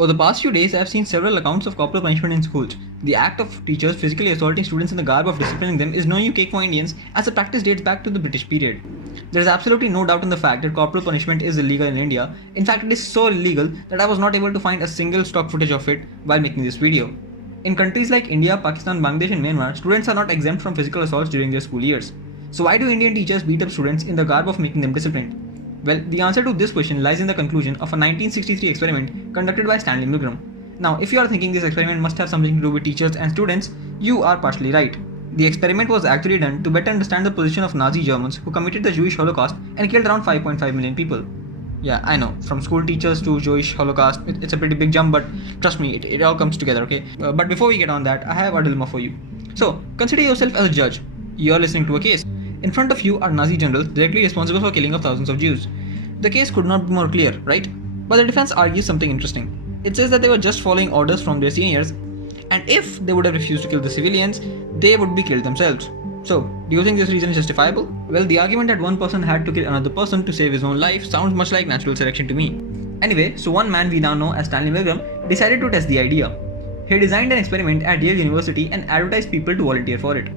Over the past few days, I have seen several accounts of corporal punishment in schools. The act of teachers physically assaulting students in the garb of disciplining them is no new cake for Indians, as the practice dates back to the British period. There is absolutely no doubt in the fact that corporal punishment is illegal in India. In fact, it is so illegal that I was not able to find a single stock footage of it while making this video. In countries like India, Pakistan, Bangladesh and Myanmar, students are not exempt from physical assaults during their school years. So why do Indian teachers beat up students in the garb of making them disciplined? Well, the answer to this question lies in the conclusion of a 1963 experiment conducted by Stanley Milgram. Now, if you are thinking this experiment must have something to do with teachers and students, you are partially right. The experiment was actually done to better understand the position of Nazi Germans who committed the Jewish Holocaust and killed around 5.5 million people. Yeah, I know, from school teachers to Jewish Holocaust, it's a pretty big jump, but trust me, it all comes together, okay? But before we get on that, I have a dilemma for you. So, consider yourself as a judge. You are listening to a case. In front of you are Nazi generals directly responsible for killing of thousands of Jews. The case could not be more clear, right? But the defense argues something interesting. It says that they were just following orders from their seniors, and if they would have refused to kill the civilians, they would be killed themselves. So, do you think this reason is justifiable? Well, the argument that one person had to kill another person to save his own life sounds much like natural selection to me. Anyway, so one man we now know as Stanley Milgram decided to test the idea. He designed an experiment at Yale University and advertised people to volunteer for it.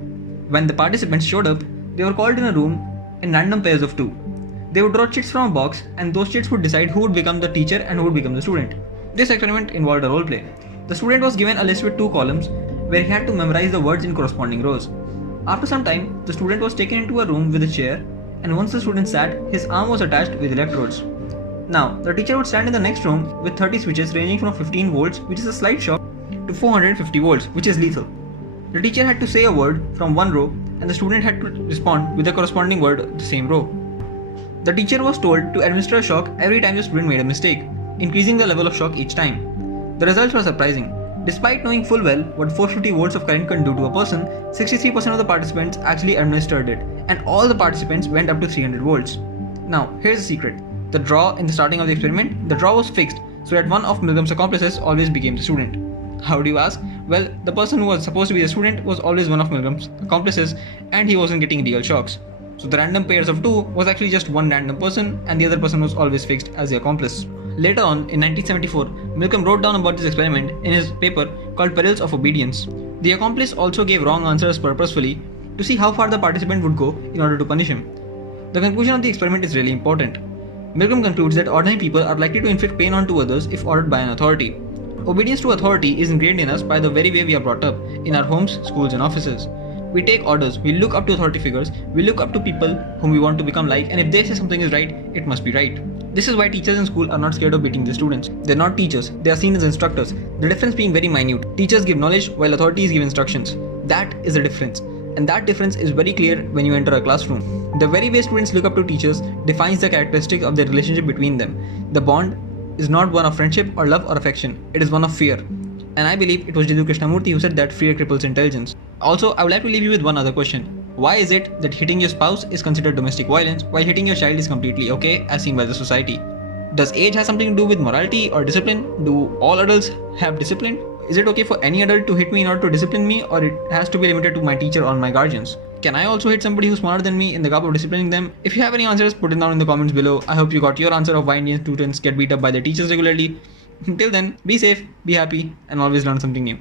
When the participants showed up, they were called in a room in random pairs of two. They would draw chits from a box, and those chits would decide who would become the teacher and who would become the student. This experiment involved a role play. The student was given a list with two columns where he had to memorize the words in corresponding rows. After some time, the student was taken into a room with a chair, and once the student sat, his arm was attached with electrodes. Now, the teacher would stand in the next room with 30 switches ranging from 15 volts, which is a slight shock, to 450 volts, which is lethal. The teacher had to say a word from one row, and the student had to respond with the corresponding word of the same row. The teacher was told to administer a shock every time the student made a mistake, increasing the level of shock each time. The results were surprising. Despite knowing full well what 450 volts of current can do to a person, 63% of the participants actually administered it, and all the participants went up to 300 volts. Now, here's the secret. The draw in the starting of the experiment, the draw was fixed so that one of Milgram's accomplices always became the student. How do you ask? Well, the person who was supposed to be the student was always one of Milgram's accomplices, and he wasn't getting real shocks. So the random pairs of two was actually just one random person, and the other person was always fixed as the accomplice. Later on, in 1974, Milgram wrote down about this experiment in his paper called Perils of Obedience. The accomplice also gave wrong answers purposefully to see how far the participant would go in order to punish him. The conclusion of the experiment is really important. Milgram concludes that ordinary people are likely to inflict pain onto others if ordered by an authority. Obedience to authority is ingrained in us by the very way we are brought up, in our homes, schools and offices. We take orders, we look up to authority figures, we look up to people whom we want to become like, and if they say something is right, it must be right. This is why teachers in school are not scared of beating their students. They're not teachers, they are seen as instructors, the difference being very minute. Teachers give knowledge while authorities give instructions. That is the difference. And that difference is very clear when you enter a classroom. The very way students look up to teachers defines the characteristics of their relationship between them. The bond is not one of friendship or love or affection, it is one of fear. And I believe it was Jiddu Krishnamurti who said that fear cripples intelligence. Also, I would like to leave you with one other question. Why is it that hitting your spouse is considered domestic violence while hitting your child is completely okay as seen by the society? Does age have something to do with morality or discipline? Do all adults have discipline? Is it okay for any adult to hit me in order to discipline me, or it has to be limited to my teacher or my guardians? Can I also hit somebody who's smarter than me in the garb of disciplining them? If you have any answers, put it down in the comments below. I hope you got your answer of why Indian students get beat up by their teachers regularly. Till then, be safe, be happy, and always learn something new.